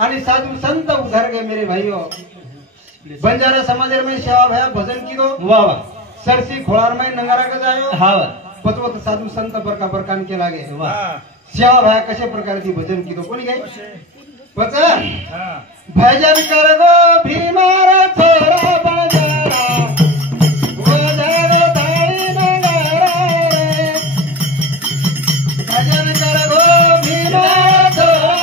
आणि साधु संत उधर गए मेरे भाइयों। बंजारा समाज में सेवा भया भजन की दो वाह वाह सरसी खोलार में नंगारा का जायो हा पतवत साधु संत बरका बरकान के लागे वाह सेवा भया कशा प्रकारची भजन की दो कोणी गए पचा भजन कर गो भीमारा थोरा बंजारा वजारो धारी नंगारा भजन कर गो भीमारा थोरा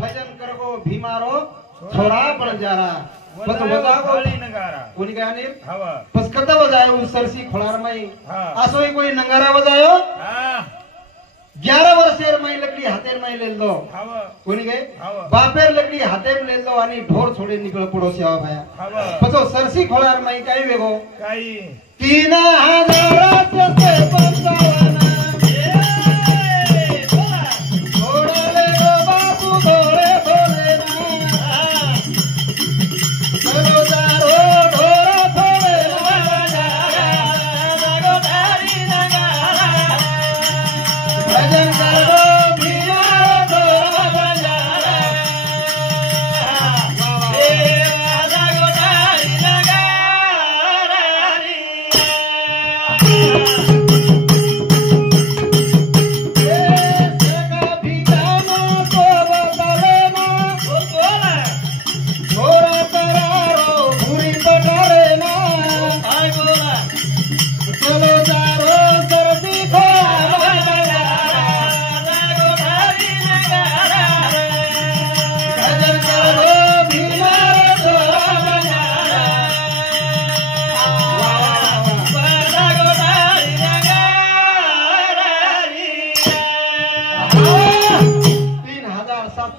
भजन करो भीमारा थोरा बंजारा पत बजागो नगारा कोणी काय आणि हवा पस कता बजायो सरसी खोलार में आसो कोई नगारा बजायो 11 वर्षेर में लकड़ी हाथेर में ले लो कोणी गए बापेर लकड़ी हाथेर ले लो आणि ढोर छोड़े निकल पड़ो सेवा भया पतो सरसी खोलार में काय वेगो काही 3000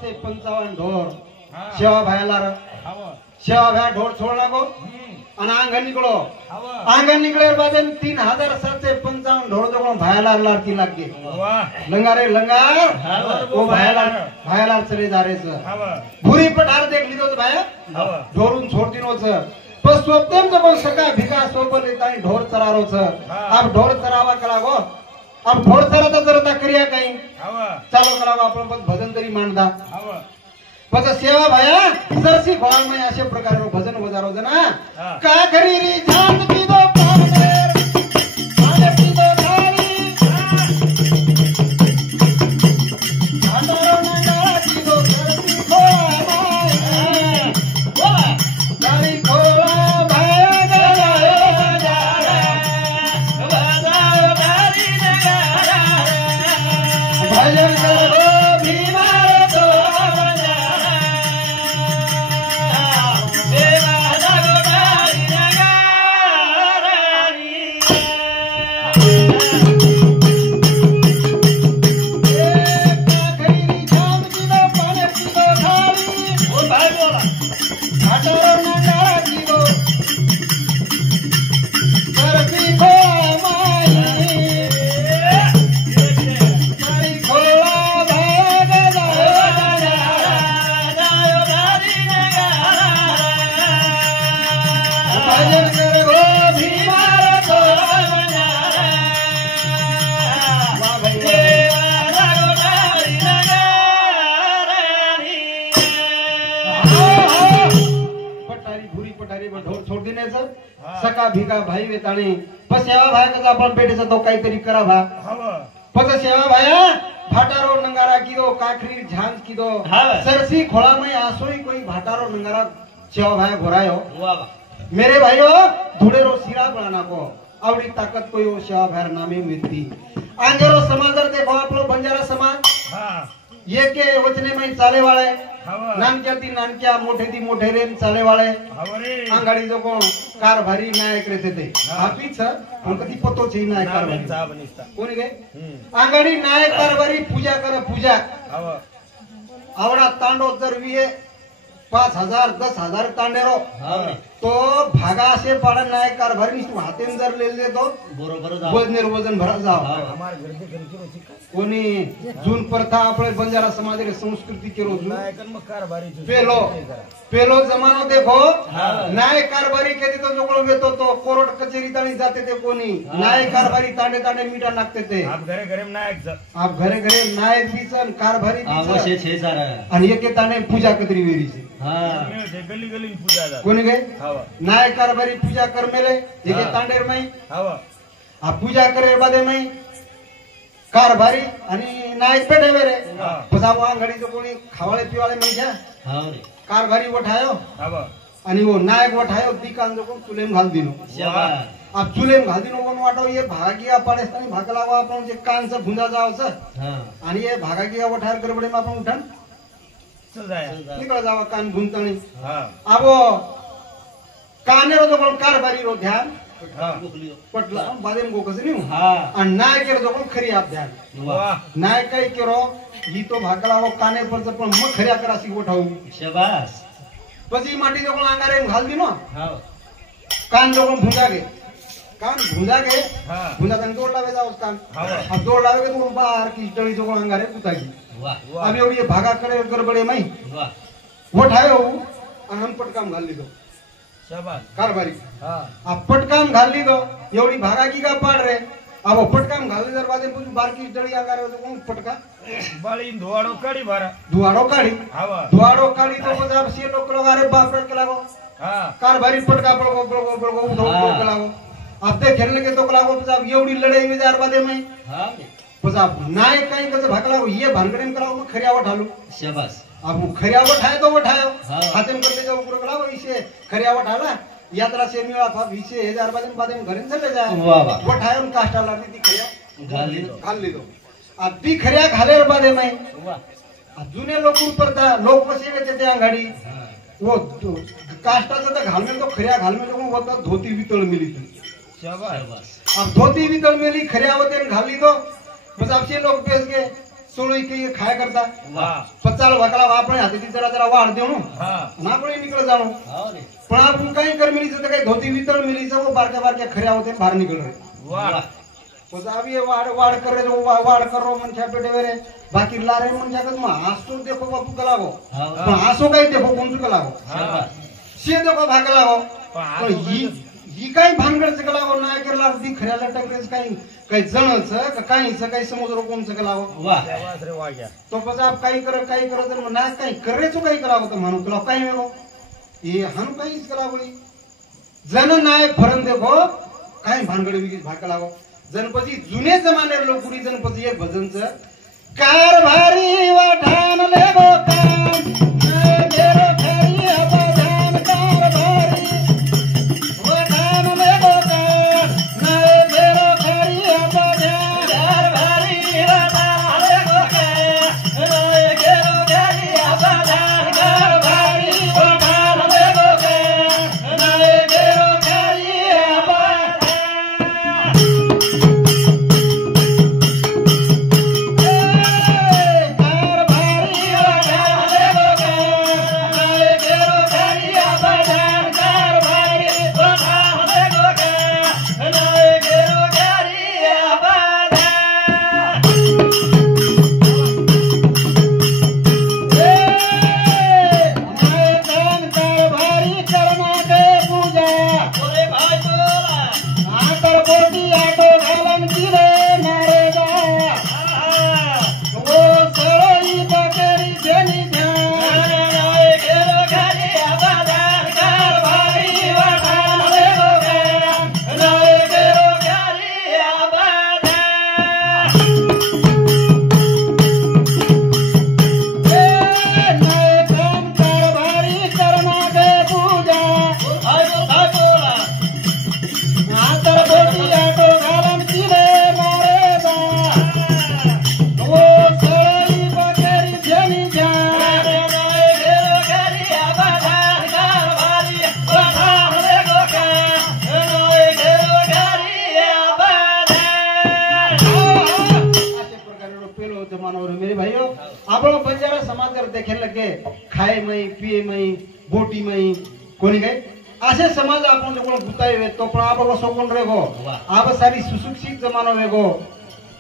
से 55 सेवा भया ढोर छोड़ना को आंगन निकलो आंगन निकले बाद 3755 ढोर जो भायालार लारती लग गए लंगारे लंगार वो भायालार चले जा रहे सर भूरी पठार देख ली तो भाया ढोरून छोड़ दिनो सर तो सोपतेम जब सका भिका सोबत लेता ढोर चरारो सर अब ढोर चरावा करागो अब ढोर चराता चरता करिया काही चालो करावा आपण भजन तरी मांडदा पद सेवा भया सरसी खोलार में अशा प्रकार भजन बजारो जना का घरी री झांत की दो पावनेर आने की दो धारी आंदरो नगारा की दो सरसी खोला सारी खोला भजन कर गो भीमार तो पटारी भुरी पटारी ढोल सोड देण्याचं सका भिका भाई वेताणी पसेवा भाई कसा आपण पेटेचा तो काहीतरी करा भा पद सेवा भाया भाटारो नंगारा कीदो काखरी झांझ कीदो सरसी खोला में आसोई कोई भाटारो नंगारा सेवा भाया घोरायो मेरे भाइयो धुड़ेरो सिरा बनाना को आवड़ी ताकत कोई वो सेवा भाया नामे मिलती आंगेरो समाजर देखो आप लोग बंजारा समाज ये के वचने में चाले वाले नानक्या ती नानक्या मोठे ती मोठे रेन चाले वाले आंगाडी जो को कारभारी नायक रहते थे आपीच पण कधी पतो छै नायक कारभारी कोणी गे आंगाडी नायक कारभारी पूजा कर पूजा आवडा तांडो जर विये 5000 10,000 तांडेरो तो भागा असे पाडा नायक कारभारी हातेन जर लेले तो बरोबर वजन भरा जाव कोणी जून प्रथा आपले बंजारा समाज रे संस्कृती केरो पेलो पेलो जमानो देखो नायक कारभारी के तो जोगळो वेतो तो कोर्ट कचेरी ताणी जाते ते कोणी नायक कारभारी तांडे तांडे मीठा नाखते ते आप घरे नायक बीचन कारभारी आवश्य छे सारा आणि एके ताणे पूजा कतरी वेरी छे गली गली पूजा कोणी गे नायक कारभारी पूजा कर मेले एके तांडेर मै आ पूजा करे बादे मै कारभारी आणि नायक पेटे वेरे पसा वांगडी जो कोणी खावाळे पिवाळे मै जा कारभारी वठायो आणि वो नायक वठायो दिकान जो कोण चुलेम घाल दिनो अब चुलेम घाल दिनो कोण वाटो ये भागिया पाडेस्तानी भागलावा आपण जे कानचा भुंदा जावच आणि ये भागागिया वठार करबडे मा आपण उठन चल जाया निकळ जावा कान भुंतणी आबो कानेरो जो कोण कारभारी रो ध्यान पटला बादेम गोकस न्यू आणि नायकेर जो कोण खरी आप ध्यान नायक काय केरो ही तो भागलावा काने पर पण मग खऱ्या करासी उठाऊ शाबाश પછી માટી જો આંગારે ઘાલ દીનો કાન જો ભૂંજા ગે કાન ભૂંજા ગે ભૂંજા તન દોડ લાવે જાવ કાન अब दौड़ लावे तो बाहर की टड़ी जो आंगारे पुतागी वाह अब एवढी भागा करे गडबडे माई वाह वठायो आणि हम पटकाम घाल लीधो शाबाश कारभारी अब पटकाम घाल लीधो एवढी भागा की का पाड रे अब पटकाम घाल दर बादे बारकी टड़ी आंगारे तो कोण पटका बाळी धुवाडो काढी बारा धुवाडो काढी तो बजा से लोक अरे बाप रे लागो कारभारी पटका बळगो उठो लागो अब ते खेलने के तो लागो अब एवढी लढाई में जार बादे में पजा नायक काही कस भागलागो ये भानगडे करावो मग खऱ्यावर ठालो शाबाश अब खऱ्यावर ठाय तो वठायो हातेम करते जाऊ पुरो लागो इसे खऱ्यावर ठाला यात्रा से मिळा था 20,000 बादे में घरे चले जा वाह वाह वठायो काष्टा लागली ती खऱ्या घाल लीधो अति खऱ्या घालेर बादे में जुने लोक परता लोक कसे येते त्या गाडी वो काष्टाचा तर घालमेल तो खऱ्या घालमेल को होता धोती वितळ मिली शाबाश अब धोती वितळ मिली खऱ्या होते घाली तो बस आपसे लोक बेस के सोळी के खाय करता पचाल वकला वापणे हाती जरा जरा वाढ देऊ ना कोणी निकळ जाणो पण आपण काही कर मिली तर काही धोती वितळ मिली जो बारक्या बारक्या खऱ्या होते बाहेर निकळ वाह pues había वाड़ कर रो वाड़ कर रो मन छापे डेरे बाकी लारे मन जागत म आसो देखो बापू कलागो पण आसो काही देखो कोण कलागो से देखो भागलागो पण ही काही भानगड कलागो नाही केला दी खऱ्याला टकरेच काही जणच का काहीच काही समुद्र कोणच कलागो वाह रे वाह गया तो पस आप काही कर तर ना काही करेचो काही कलागो तर म्हणू तुला काही वेगो ये हम काहीच कलागोळी जन नायक फरन देखो काही भानगड विगीच भागलागो जनपदी जुने जमाने लोकुरी जनपदी एक भजनच कारभारी वाठान लेगो काम मेरो खरी अबधान कारभारी वाठान लेगो काम मेरो खरी अबधान कारभारी वाठान लेगो काम मेरो खरी अबधान कारभारी वाठान लेगो काम मेरो खरी अबधान कारभारी આપણો બંજારા સમાજ कर देखे लगे खाए मई पिए मई बोटी मई कोणी काय असे समाज आपण जो कोण भूताय तो पण आपण सोकून रेगो आप सारी सुशिक्षित जमानो वेगो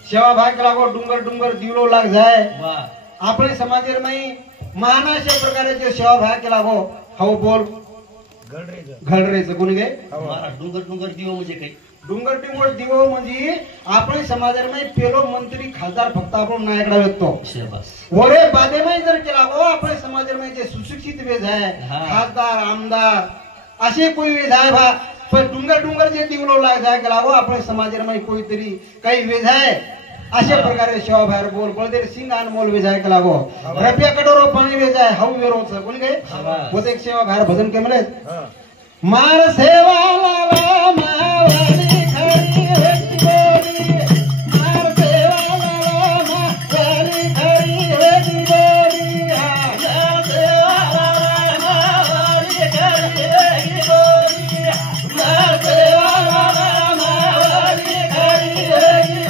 सेवा भाग लागो डुंगर डुंगर दिवलो लाग जाय આપણે समाजेर मई महानाशे प्रकारे सेवा भाग लागो हाऊ बोल घडरेचं कोणी काय डुंगर डुंगर दिवो म्हणजे काय डुंगर डुंगर दिवो म्हणजे आपण समाजामध्ये पेलो मंत्री खासदार फक्त आपण नायकडा व्यक्तो वरे बादेमाई जर केला हो आपण समाजामध्ये जे सुशिक्षित वेज आहे खासदार आमदार असे कोई वेज आहे भा पण डुंगर डुंगर जे दिवलो लाग जाय केला हो आपण समाजामध्ये कोणीतरी काही वेज आहे अशा प्रकारे सेवा बाहेर बोल बळदेव सिंग अनमोल वेज आहे केला हो रपिया कटोरो पाणी वेज आहे हाऊ वेरोच कोणी काय होते सेवा बाहेर भजन के मले मार सेवा लाला मावली खरी वेटी बोली मार सेवा लाला मावली खरी वेटी बोली मार सेवा लाला मावली खरी वेटी बोली मार सेवा लाला मावली खरी वेटी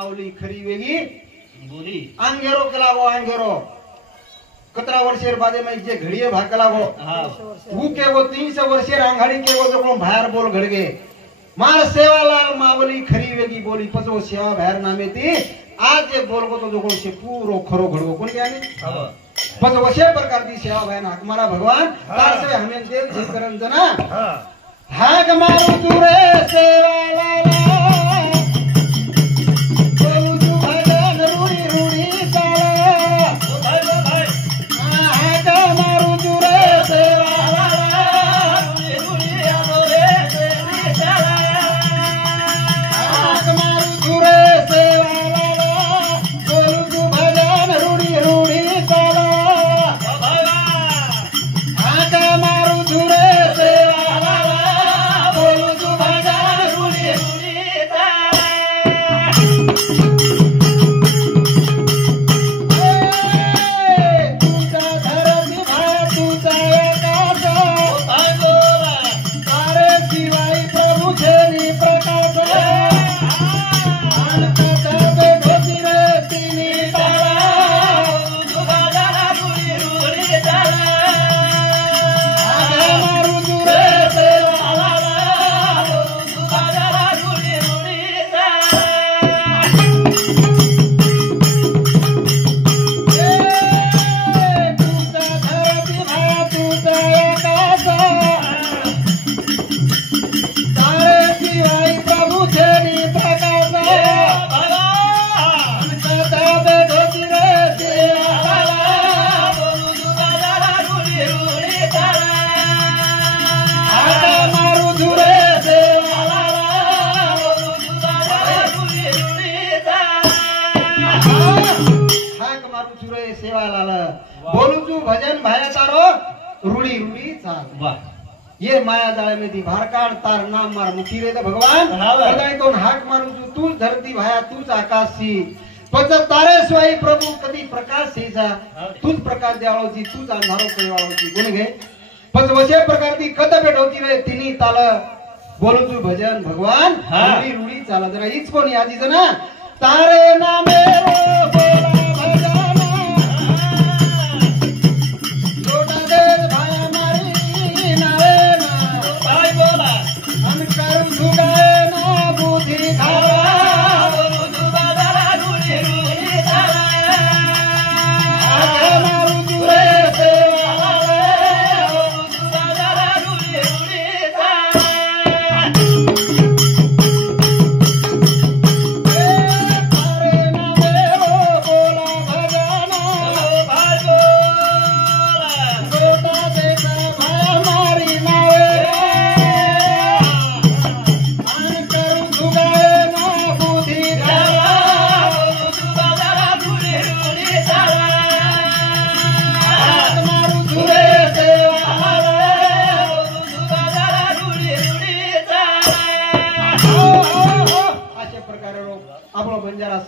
बोली खरी वेगी बोली अंगेरो केला गो अंगेरो कतरा वर्षेर बादे में जे घड़िए भाकला गो वो के वो 300 वर्षेर आंघाड़ी के वो जो को बाहर बोल घड़गे मार सेवालाल मावली खरी वेगी बोली पसो सेवा बाहर नामे ती आज जे बोल को तो जो को से पूरो खरो घड़ो कोण के आनी पसो वशे प्रकार दी सेवा बाहर हमारा भगवान तार से हमें देव जी करन जना हाग मारू तुरे सेवालाल भजन भाया तारो रूढ़ी रूढ़ी चाल ये माया जाळे में ती भारकाड तार नाम मार मुठी रे भगवान बधाई तो हाक मारू तू धरती भाया तूच आकाशी पच तारे स्वाई प्रभु कधी प्रकाश सेजा तूच प्रकाश द्यावळोची तूच अंधारो कळवाळोची कोणी घे पच वशे प्रकार ती कद भेटवती रे तिनी ताल बोलू तू भजन भगवान रूढ़ी रूढ़ी चाल जरा हीच कोणी आजी जना तारे नामे बोला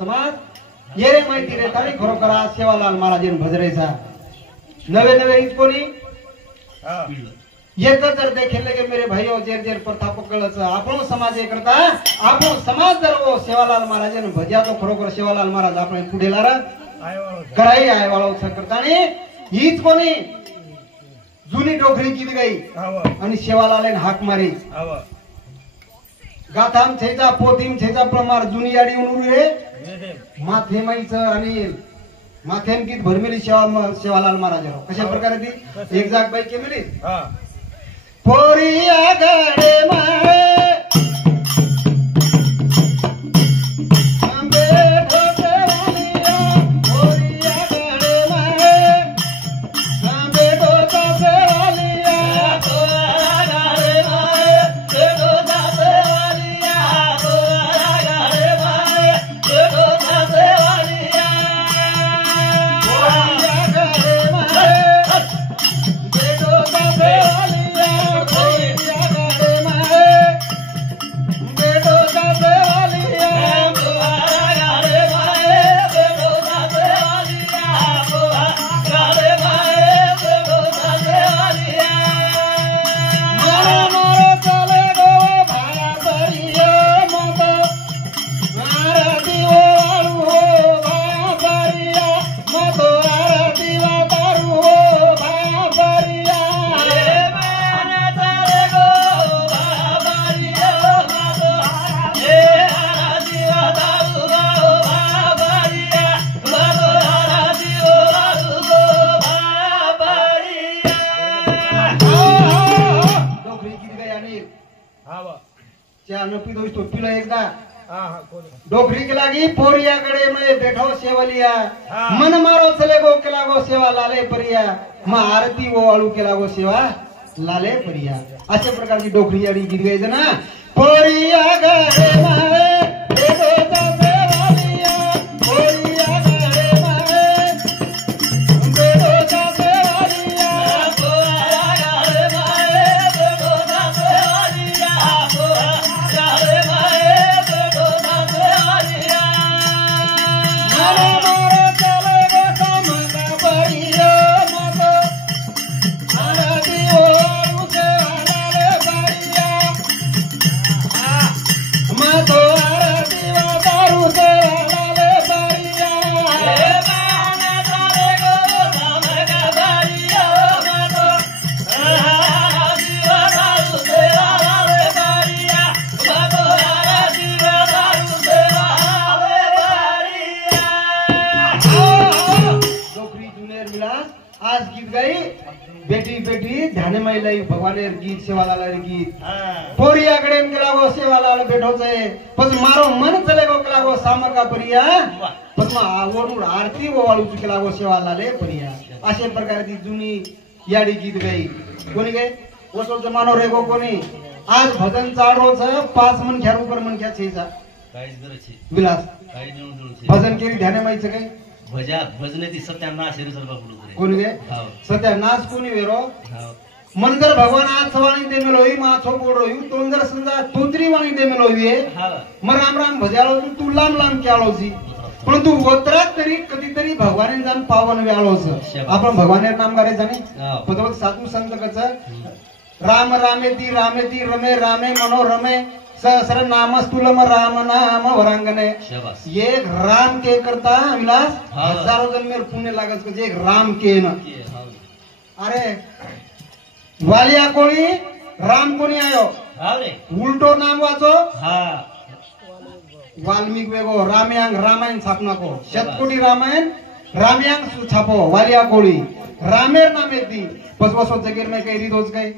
समाज ये रे माहिती रे तारी खरोखर आज सेवालाल महाराज भजरेचा नवे नवे रीत कोणी येत जर देखेल के मेरे भाइयों जेर जेर प्रथा पकड़च आपण समाज हे करता आपण समाज जर वो सेवालाल महाराज भज्या तो खरोखर सेवालाल महाराज आपण पुढे लारा कराई आहे वाळो करताने हीच कोणी जुनी डोकरी गीत गाई आणि सेवालाल हाक मारी गाथाम छेचा पोतीम छेचा प्रमार जुनी याडी उनुरी रे माथे माईच आणि माथेन गीत भरमेली सेवालाल महाराज कशा प्रकारे ती एक जाग बाई केली पोरिया गडे माळे डोकरी के लागी पोरिया गड़े में बैठो सेवलिया मन मारो चले गो के लागो सेवा लाले परिया मां आरती वो आलू के लागो सेवा लाले परिया अशा प्रकारची डोकरी याडी गीत गायचं ना पोरिया गड़े में बैठो सेवलिया पोरिया गड़े में बैठो सेवलिया पोरिया गड़े में बैठो सेवलिया आज गीत गाई बेटी बेटी ध्यान मैलाई भगवानेर गीत सेवालाल गीत पोरिया गड़े के लागो सेवालाल बैठो छे पछ मारो मन चले गो के लागो सामका परिया पछ मा आवोड आरती वो वाळू के लागो सेवालाले परिया अशा प्रकारे ती जुनी याडी गीत गाई कोणी गे ओसो जमानो रेगो कोणी आज भजन चाडो छ 5 मन ख्यार ऊपर मन ख्या छेचा काहीच गरज छे विलास काही जण छे भजन केरी ध्यान माईच काय भजा भजने ती सत्यानाश रे सर्व बोलू रे कोणी गे सत्यानाश कोणी वेरो मन जर भगवान आज सवाणी दे मेलोई माछो बोडोई तो जर समजा तोत्री वाणी दे मेलोई मग राम राम भजालो तू लांब लांब क्यालो जी परंतु वत्रात तरी कधीतरी भगवाने जान पावन व्याळो छ आपण भगवानेर नाम गारे जाणे पदवत साधू संत कच राम रामेती रमे रामे मनोरमे सहस्र नामस्तुलम राम नाम वरांगने एक राम के करता विलास हजारों जन्मेर पुण्य लागत के एक राम के न अरे वालिया कोणी राम कोणी आयो उल्टो नाम वाचो वाल्मीक वेगो रामायण छापना को शतकोटी रामायण रामायण छापो वालिया कोळी रामेर नाम येती बस बस जगीर में कही रोज गए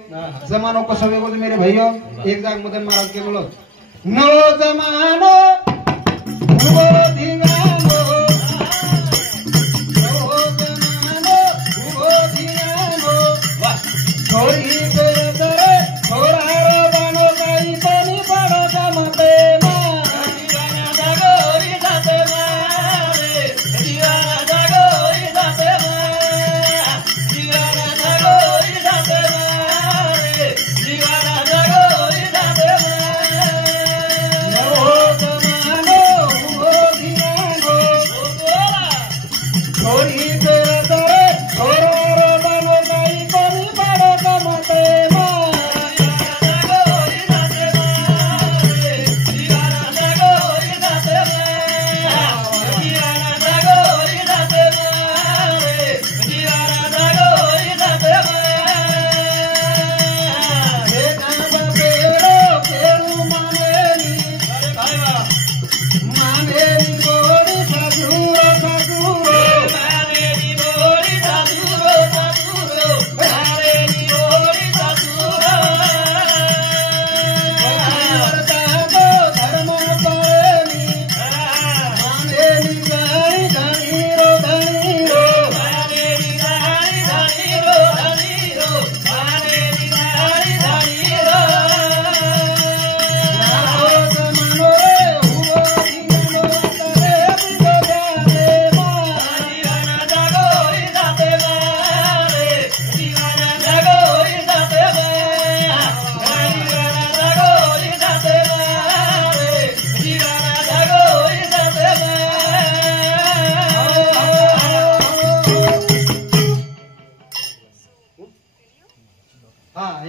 जमानो कसो वेगो मेरे भैया एक जाग मदन महाराज के बोलो नवो जमानो उगो धिंगानो नवो जमानो उगो धिंगानो छोरी करे करे छोरा रो बानो काई पानी बड़ो जमते ना दीवाना जागोरी जाते मारे दीवाना जागोरी जाते दीवाना जागोरी जाते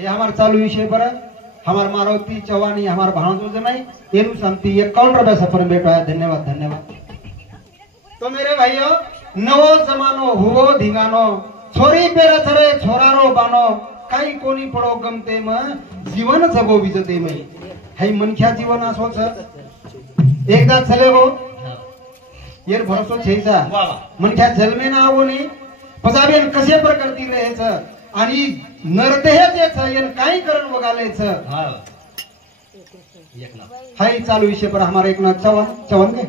ये हमार चालू विषय पर हमार मारुति चौहानी हमार भाणजो जमाई एनु शांति 51 रुपया पर बेटो है। धन्यवाद धन्यवाद। तो मेरे भाइयों नवो जमानो हुवो धींगानो छोरी पेरा छरे छोरारो बानो काही कोणी पडो गमते म जीवन जगो विजते म हाय मनख्या जीवन असो छ एकदा चले गो येर भरोसो छेचा मनख्या जन्मे ना आवो नी पजाबेन कसे प्रकारती रहे छ आणि नरदेह जे छ येन काही करण वगाले छ हाय चालू विषय पर हमारा एक ना चवन के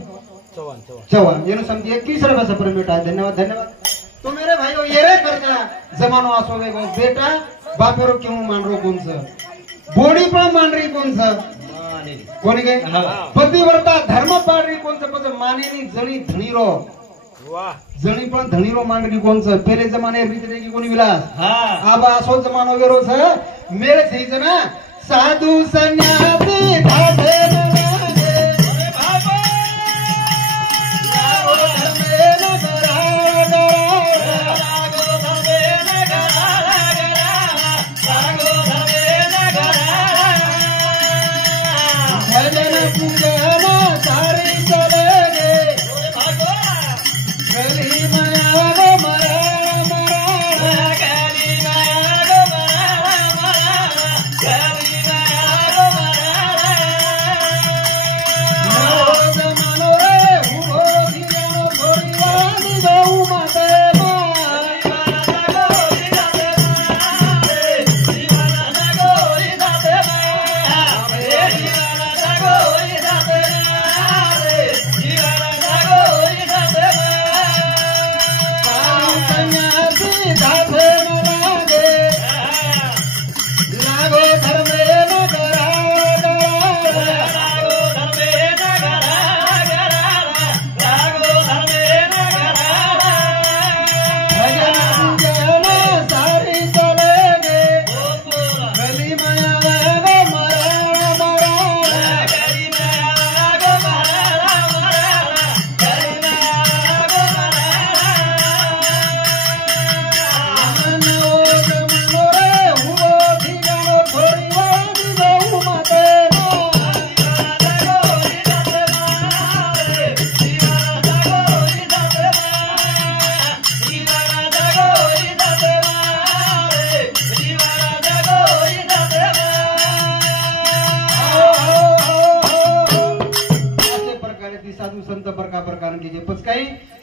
चौहान ये समझी 21 रुपया से पर बेटा। धन्यवाद धन्यवाद। तो मेरे भाइयों ये रे करता जमानो आसो वे बेटा बापेरो क्यों मान रो कौन सा बोडी पण मान रही कौन सा कोणी के पतिव्रता धर्म पाड रही कौन सा पद माने नी जणी धणी रो वाह जणी पण धणी रो मान रही कौन सा पहले जमाने रीत रे की कोणी विलास हां आबा आसो जमानो वेरो छ मेळ થઈ છે ना साधु सन्यासी धाधे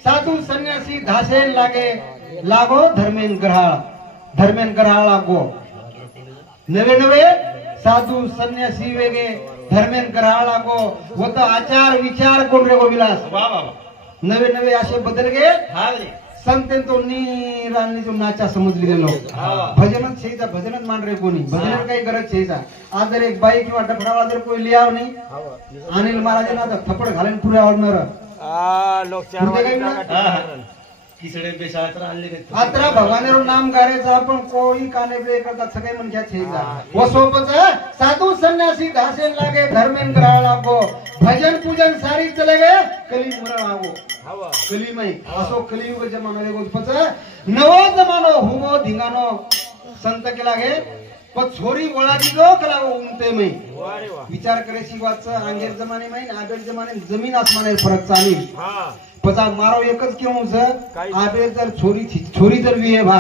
साधु सन्यासी धासेन लागे लागो धर्मेन ग्रहाळ लागो नवे नवे साधु सन्यासी वेगे धर्मेन ग्रहाळ लागो वो तो आचार विचार कोण रे गो विलास नवे नवे असे बदल गे संतेन तो नीरांनी जो नाचा समजली गेलो भजनच छेचा भजनच मान रे कोणी भजन काही गरज छेचा आज जर एक बाई किंवा डफडावाला जर कोई लियाव नाही अनिल महाराजांना तर थपड घालेन पुरे आवडणार अत्रा भगवानेरो नाम गारेचा आपण कोई काने बे करता सगळे मनख्या छेजा वो सोबत साधु सन्यासी धासेन लागे धर्मेन ग्रहाळ लागो भजन पूजन सारी चले गए कली मरण आवो कली में असो कलियुग जमानो लेगो पच नवो जमानो हुवो धिंगानो संत के लागे पण छोरी वळा दिलो कला उमते में विचार करे सी वाच अंगेर जमाने में आबेर जमाने जमीन आसमाने फरक चाली पचा मारो एकच क्यों छ आबेर जर छोरी जर विहे भा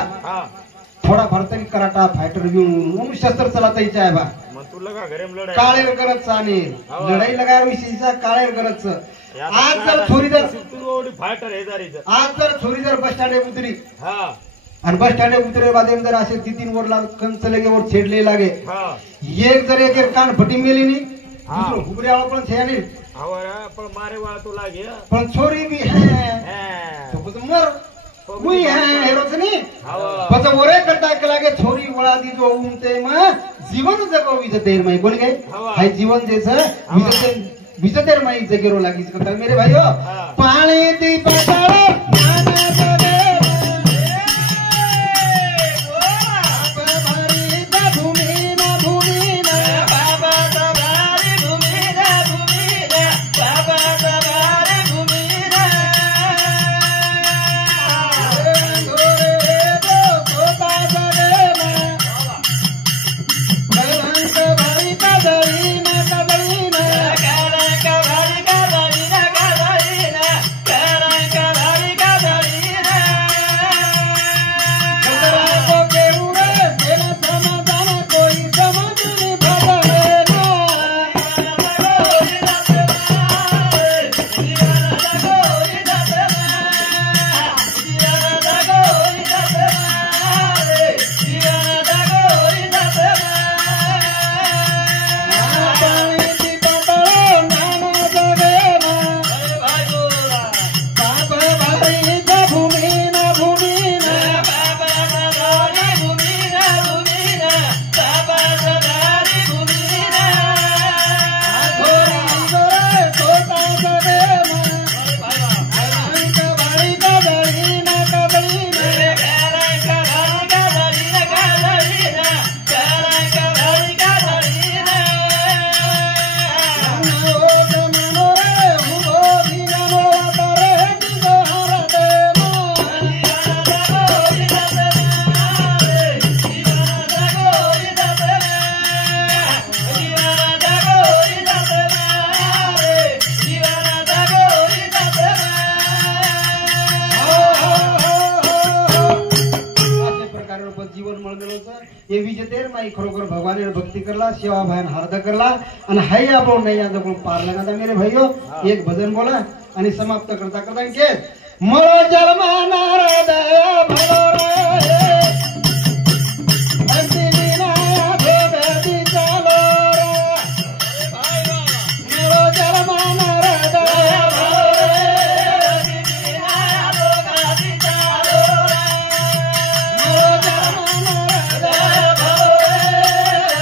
थोड़ा भरतरी कराटा फाइटर भी उन शस्त्र चलाता ही चाहे बा काळेर गरज चाने लढाई लगाय विषयीचा काळेर गरज आज जर छोरी जर फाइटर आज जर छोरी जर बस स्टँड उतरी आणि बस स्टँड उतरे बाद जर असे 3 वर कंचले गे वर छेडले लागे एक जर एक कान फटी मेली नी दुसरो हुबऱ्यावा पण छे नी पण मारे वाला तो लागे पण छोरी भी है तो कुछ मर कोई है हेरोच नी पच ओरे करता के लागे छोरी वळा दी जो उमते म जीवन जगो विजतेर मै बोल गए हाय जीवन जे छ विजतेर मै जगेरो लागी करता मेरे भाइयो पाणी दी पटाळो जीवन मळमेलो छ ए विजेतेर माई खरोखर भगवानेर भक्ति करला सेवा भान हार्द करला आणि हाय आपण नाही आता कोण पार लगाता मेरे भाइयो एक भजन बोला आणि समाप्त करता करता के मळो जलमाना हृदय भलो रे अंतिलीना भोगती चालो रे भाई मळो जलमाना हृदय भलो रे अंतिलीना भोगती चालो रे मळो जलमाना हृदय भलो रे अंतिलीना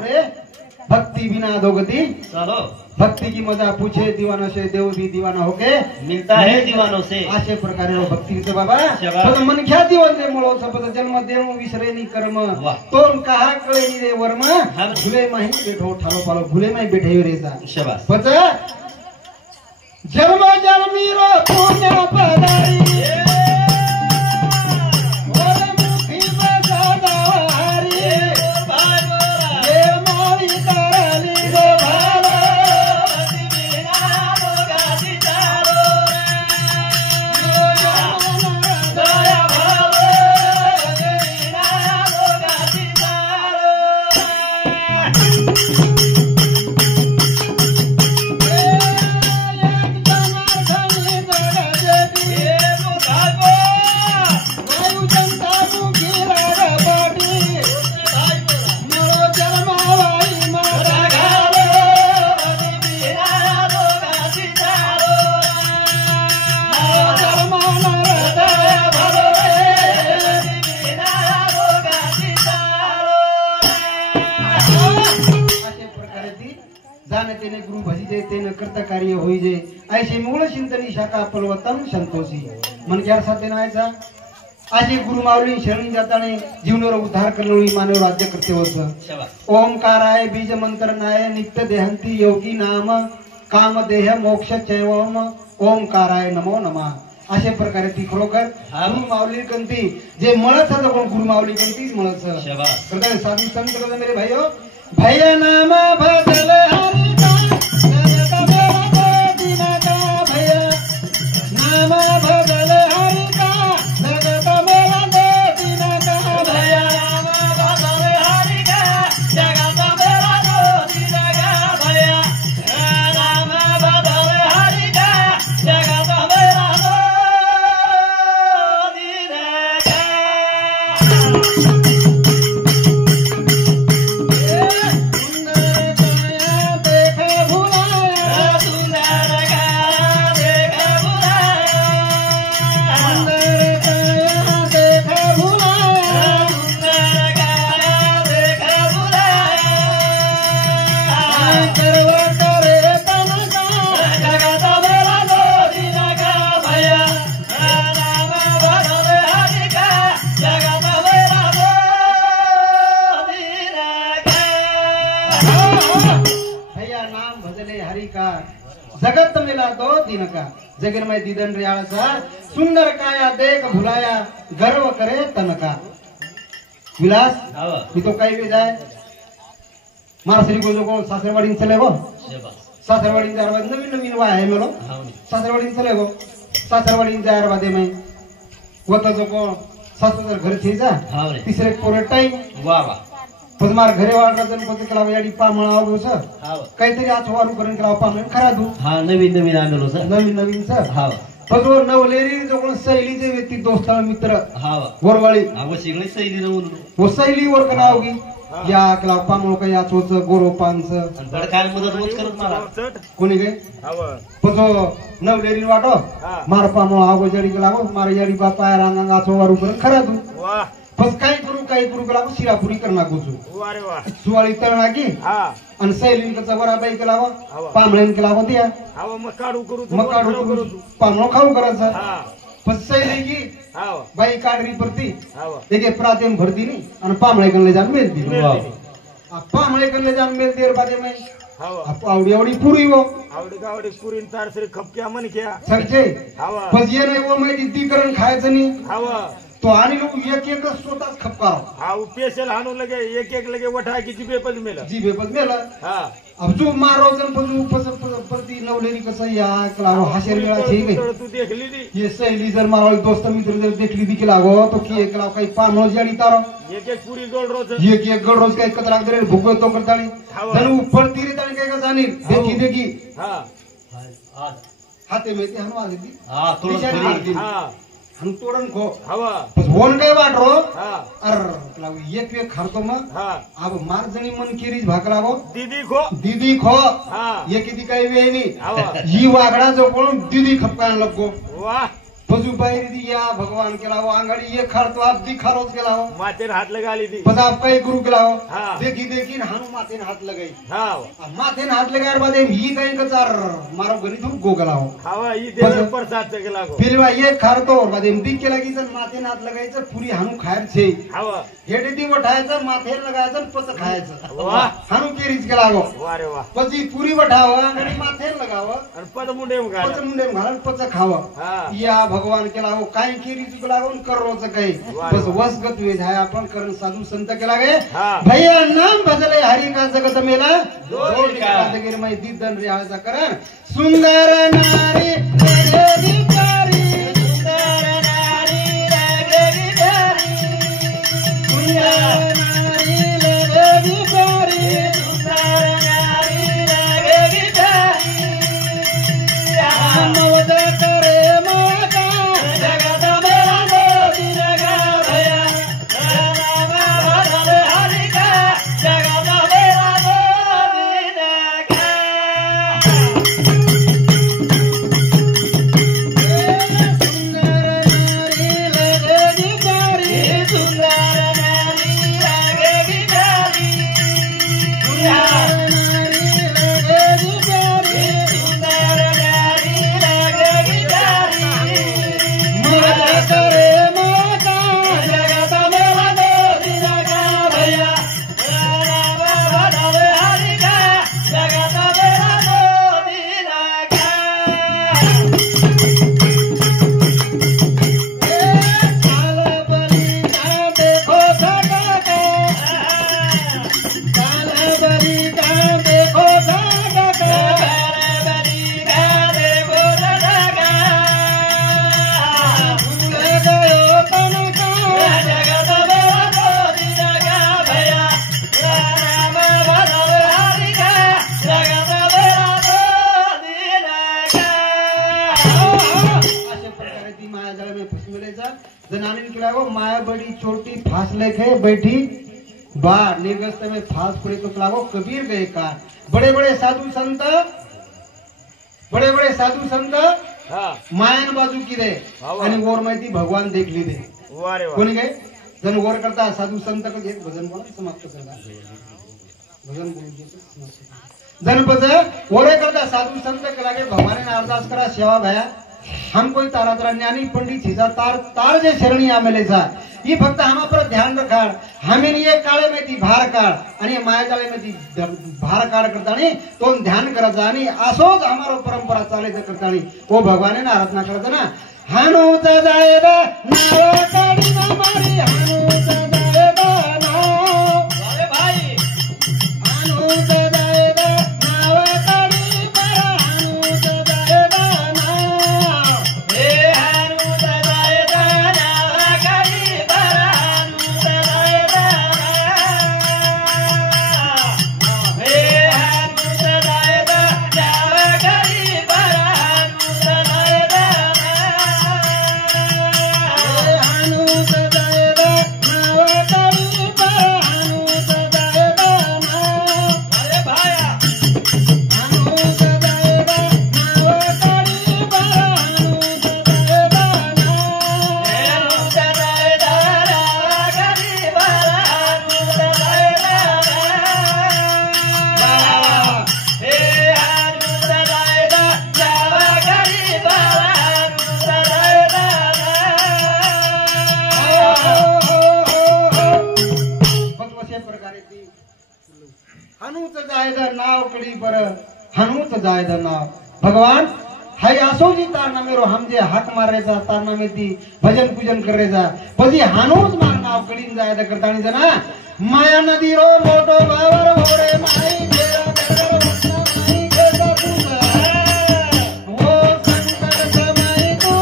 भोगती चालो भक्ति बिना अधोगति चलो भक्ति की मजा पूछे दीवानों से देव भी दीवाना होके मिलता है दीवानों से अशे प्रकारे भक्ति से बाबा शाबाश. पण मन ख्या दिवस रे मुळो सपद जन्म देव विसरेनी कर्म वाह. तोन कहा कळे नी रे वर्म हाँ. भुले माही बैठो ठालो पालो भुले माही बैठे रे जा शाबाश पच जन्म जन्मीरो पुण्य पदारी ओरे मुखी बजादावारी ये मावी करली गो भालो बिना भोगाती चालो दया भालो बिना भोगाती चालो जाने तेने गुरु भजी जे तेने कर्ता कार्य होई जे ऐसे मूळ चिंतनी शाखा पलवतन संतोषी मन क्या साथ देना ऐसा आज गुरु माऊली शरणी जाताने जीवनावर उद्धार करलोळी मानव राज्य करते होत शाबाश ओमकाराय बीज मंत्र नाय नित्य देहंती योगी नाम काम देह मोक्ष चैवम ओमकाराय नमो नमः अशा प्रकारे ती खरोखर गुरु माऊली कंती जे मळत होतं कोण गुरु माऊली कंतीच मळत शाबाश हृदय साधू संत करता मेरे भाइयों भैया नाम भजल हरि का जगत मेरा दे दीना का भैया नाम भजल हरि का जगत मेरा दे दीना का भैया नाम भजल हरि का जगत मेरा दे दीना का भैया नाम भजल हरि का जगत मेरा दे दीना जगत मिला दो दिन का जगन में दीदन रियाल सा सुंदर काया देख भुलाया गर्व करे तन का विलास मी तो काही भी जाए मारा श्री को जो को सासरवाडी चले गो सासरवाडी जार बाद नवीन नवीन वा आहे मेलो सासरवाडी चले गो सासरवाडी जार बाद में वत जो को सासर घर थी जा तिसरे पोरे टाइम वाह वाह पण मार घरे वाढला गणपती कला याडी पामळा आवो सर काहीतरी आठवारू करून कला पामळ खरा दू हा नवीन नवीन आणलो सर नवीन नवीन सर हा पण तो नवलेरी जो कोण सैलीचे व्यक्ती दोस्त मित्र हा गोरवाळी हा सगळे सैली नवून वो सैली वर कला होगी या कला पामळ का या चोच गोरोपांच बड काय मदत होत करत मला कोणी गे पण तो नवलेरी वाटो मार पामळ आवो जडी कला मार याडी बापा रांगा आचोवारू करून खरा दू बस काही करू कला सिरापुरी करना कुछ सुवाळी तळना की आणि सैलिंकचा वरा बाई केला पांबळ्यान केला होत्या मग काढू करू मग काढू पांबळो खाऊ करायचं पण सैलिंगी बाई काढरी परती एक प्रातेम भरती नाही आणि पांबळे कनले जाण मेलती पांबळे कनले जाण मेलती रे बादे में आवडी आवडी पुरी वो आवडी गावडी पुरी तारसरी खपक्या मन क्या सरचे पण ये नाही वो माहिती ती करून खायचं नाही तो आणि लोक एक एक स्वतःच खपकार पेशल हाणू लगे एक लगे वठा की जीबे पण मेला अब जो मारो जन पति नवलेरी कसं या लागो हाशेर वेळा ठीक आहे तू देखली दी ये सहेली जर मारो दोस्त मित्र जर देखली दी की लागो तो की एक लाव काही पामो जाडी तारो एक पुरी गोल रोज एक गोल रोज काही कतरा दरे भुको तो करताली जन ऊपर तीरी ताणी काय का जाणी देखी हाते में ते हनवा देती थोडं हम तोडन खो हवा होन काय वाटरो अर एक खारतो मग अब मार जणी मन किरीज भाकरावो दीदी खो ये किती काही वेळ नाही ही वागडा जो कोण दीदी खपकान लगो वाह बजू बाहेर दी या भगवान केला हो आंगड़ी ये खारतो आप दी खारोज केला हो माथे हाथ लगा ली थी बस आप कई गुरु केला हो देखी हानु माथे हाथ लगाई माथे हाथ लगाए बाद ही कहीं कचार मारो गनी धूप गो केला हो हवा ही देव प्रसाद से केला हो फिर ये खारतो बाद दी केला की जन माथे हाथ लगायचं पुरी हानु खायर छे हवा हेडी दी वठायचं माथे लगायचं पच खायचं वाह हानु केरीज केला हो वाह रे वाह पची पुरी वठाव आणि माथे लगाव आणि पच मुंडे घाल पच खाव या भगवान केला हो काही केरी चुकला हो करोच काही बस वसगत वेज आहे आपण करण साधू संत केला गे भैया नाम भजले हरी का जगत मेला दोन कादगिर मै दीदन रियाजा करण सुंदर नारी रे विचारी सुंदर नारी रे विचारी सुंदर नारी रे विचारी सुंदर नारी रे विचारी नवद करे माया बड़ी छोटी फांस लेके बैठी बा निर्गस्त में फांस पड़े तो लागो कबीर गए का बड़े बड़े साधु संत मायन बाजू की दे आणि वर माहिती भगवान देखली दे कोणी गए जन वर करता साधू संत का एक भजन बोला समाप्त करता भजन बोल जन पद ओरे करता साधु संत के लागे भगवान ने अरदास करा सेवा भया हम कोई तारा तारा ज्ञानी पंडित छिजा तार जे शरणी आमेले जा ये फक्त हम पर ध्यान रखा हमें ये काळे में ती भार काळ आणि माया जाळे में ती भार काळ करतानी तो ध्यान करत जानी असोच हमारो परंपरा चाले करतानी ओ भगवान ने आराधना करत ना हानु जायदा नाव काढी मारी हानु जायदा नाव अरे भाई हानु जायदा नाव काढी मारा हानु जायदा नाव हे हानु जायदा नाव काढी मारा हानु जायदा नाव हे हानु जायदा नाव काढी मारा हानु जायदा नाव कड़ी पर हनुत जायद नाव भगवान हाय असो जी तारना मेरो हम जे हाक मारायचा तारना में ती भजन पूजन करायचा पजी हानूच मार नाव कड़ीन जायद करतानी जना माया नदी रो मोटो बावर होरे माई तेरा घर माई केसा तू वो संकट समय तू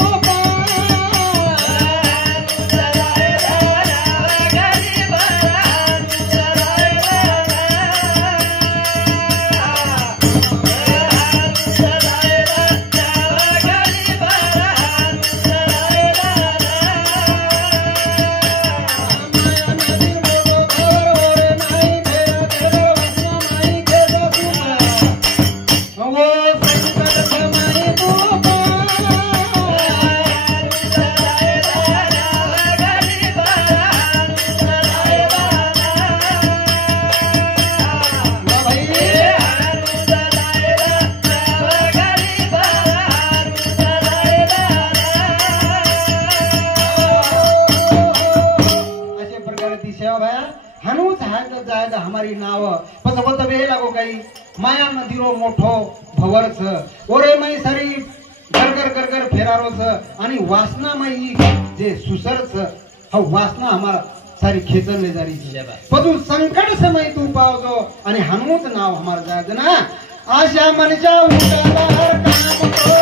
हमारी नाव पण होत वे लागो काही माया नदीरो मोठो भवरच ओरे मै सारी गरगर फेरारोच आणि वासना मै जे सुसरच हा वासना हमारा सारी खेचन ले जारी पण संकट समय तू पावजो आणि हनुमत नाव हमार जात ना आशा मनच्या उठाला हर काम क्रोध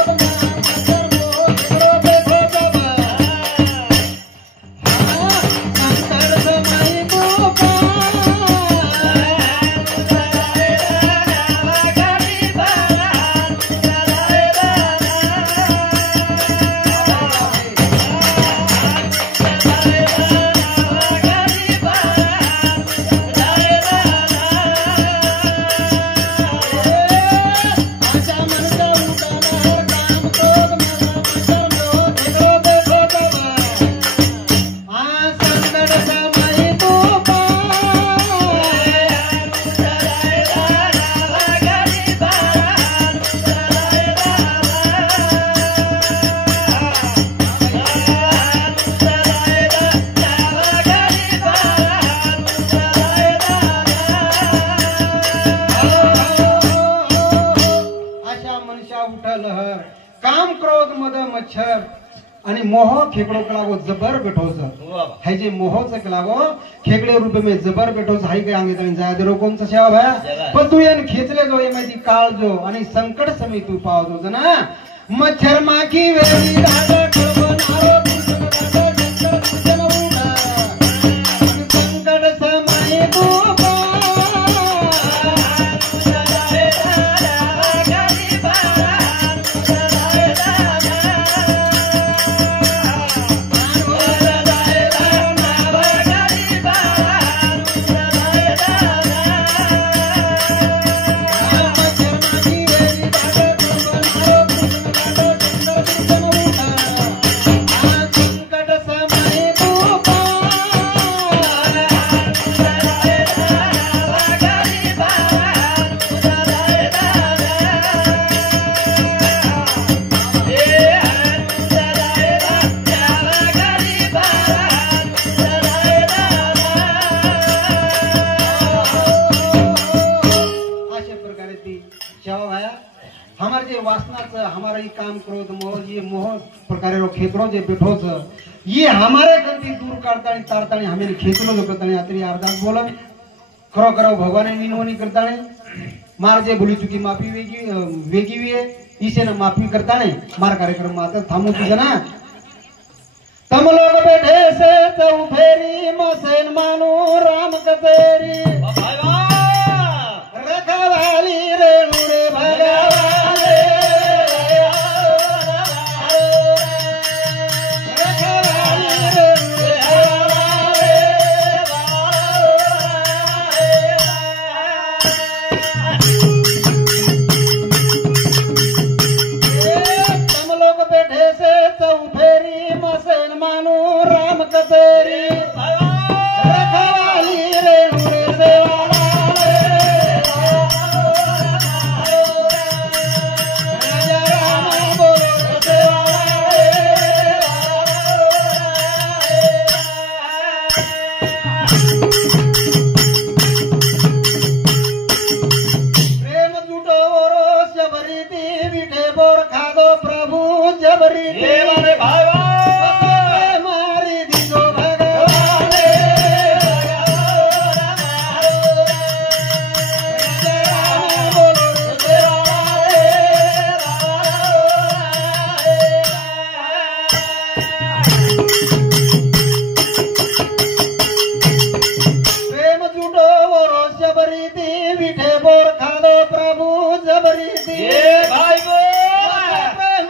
काम क्रोध मद मच्छर आणि मोह खेकड़ो लागो जबर बैठोस है जे मोहच लागो खेकड़े रूप में जबर बैठोस हाई के आंगे तणी जाय दरो कोण सेवा भाया पण तू यान खेचले जो ये माझी काळ जो आणि संकट समय तू पाव जो जना मच्छर माखी वेली राजा खबनारो संकट समय तू हमारे जे वासना हमारा ये काम क्रोध मोह ये मोह प्रकारे रो खेतरो जे बैठो ये हमारे गलती दूर करता तारता हमें खेतलो जो करता अतरी अरदास बोला खरो करो भगवान विनवणी करता मार जे भूली चुकी माफी वेगी हुई है इसे न माफी करता मार कार्यक्रम आता थामू तुझे ना तम लोग बैठे से तो फेरी मसेन मानो राम कतेरी रखवाली रे मुड़े भगवान सबरी मारी दीजो भगवान प्रेम जुडो वरो सबरी दी विठे बोर खादो प्रभु जबरी दी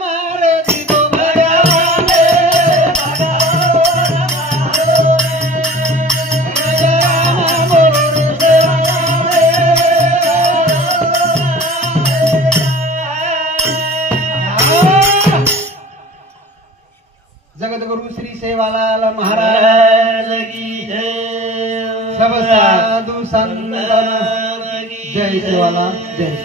मारे दीजो भगवान जगद्गुरु श्री सेवालाल महाराज की जय सब साधु संत जय सेवालाल जय